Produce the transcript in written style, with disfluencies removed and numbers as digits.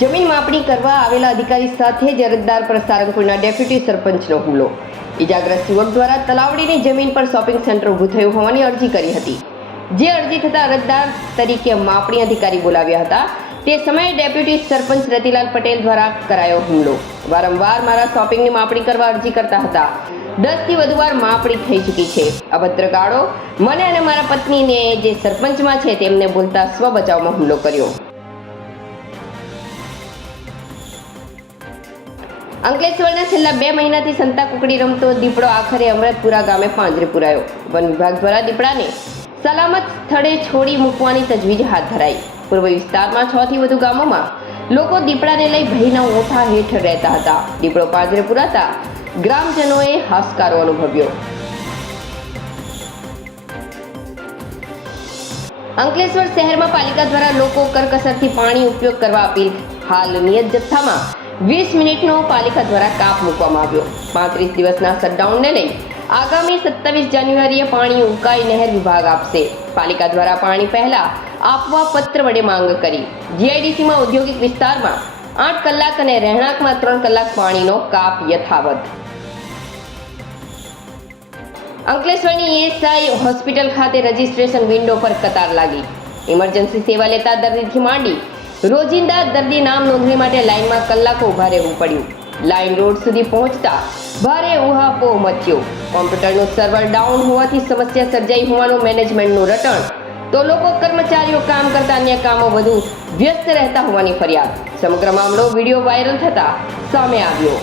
જમીન માપણી કરવા આવેલા અધિકારી સાથે જ અરજદાર પર સારંગપુરના ડેપ્યુટી સરપંચનો હુમલો. ઇજાગ્રસ્ત યુવક દ્વારા તલાવડીની જમીન પર શોપિંગ સેન્ટર ઊભું થયું હોવાની અરજી કરી હતી. જે અરજી થતાં અરજદાર તરીકે માપણી અધિકારી બોલાવ્યા હતા. તે સમયે ડેપ્યુટી સરપંચ રતિલાલ પટેલ દ્વારા કરાયો હુમલો. વારંવાર મારા શોપિંગની માપણી કરવા અરજી કરતા હતા. 10 થી વધુ વાર માપણી થઈ ચૂકી છે. અભદ્ર ગાળો મને અને મારા પત્નીને જે સરપંચમાં છે તેમને બોલતા સ્વ બચાવમાં હુમલો કર્યો. અંકલેશ્વરના છેલ્લા 2 મહિનાથી સંતા કુકડી રમતો દીપડો આખરે અમરતપુરા ગામે પાંજરે પુરાયો. વન વિભાગ દ્વારા દીપડાને સલામત સ્થળે છોડી મૂકવાની તજવીજ હાથ ધરાઈ. પૂર્વ વિસ્તારમાં 6 થી વધુ ગામોમાં લોકો દીપડાને લઈ ભયના ઓઠા હેઠળ રહેતા હતા. દીપડો પાંજરે પુરાતા ગ્રામજનોએ હાશકારો અનુભવ્યો. અંકલેશ્વર શહેરમાં પાલિકા દ્વારા લોકો કરકસરથી પાણી ઉપયોગ કરવા અપીલ. હાલ નિયત જથ્થામાં 20 મિનિટનો પાલિકા દ્વારા કાપ મૂકવામાં આવ્યો. 35 દિવસના શટડાઉનને લઈ આગામી 27 જાન્યુઆરીએ પાણી ઉકાઈ નહેર વિભાગ આપશે. પાલિકા દ્વારા પાણી પહેલા આપવા પત્ર વડે માંગ કરી. જીઆઈડીસીમાં ઔદ્યોગિક વિસ્તારમાં 8 કલાક અને રહેણાંકમાં 3 કલાક પાણીનો કાપ યથાવત. અંકલેશ્વરની ઈએસઆઈ હોસ્પિટલ ખાતે રજીસ્ટ્રેશન વિન્ડો પર કતાર લાગી. ઇમરજન્સી સેવા લેતા દર્દીથી માંડી રોજિંદા દર્દી નામ નોંધણી માટે લાઇનમાં કલાકો ઊભા રહેવું પડ્યું. લાઇન રોડ સુધી પહોંચતા ભારે ઉહાપોહ મચ્યો. કોમ્પ્યુટરનું સર્વર ડાઉન હોવાથી સમસ્યા સર્જાઈ હોવાનું મેનેજમેન્ટનું રટણ, તો લોકો કર્મચારીઓ કામ કરતા અન્ય કામો વધુ વ્યસ્ત રહેતા હોવાની ફરિયાદ. સમગ્ર મામલો વિડીયો વાયરલ થતા સામે આવ્યો.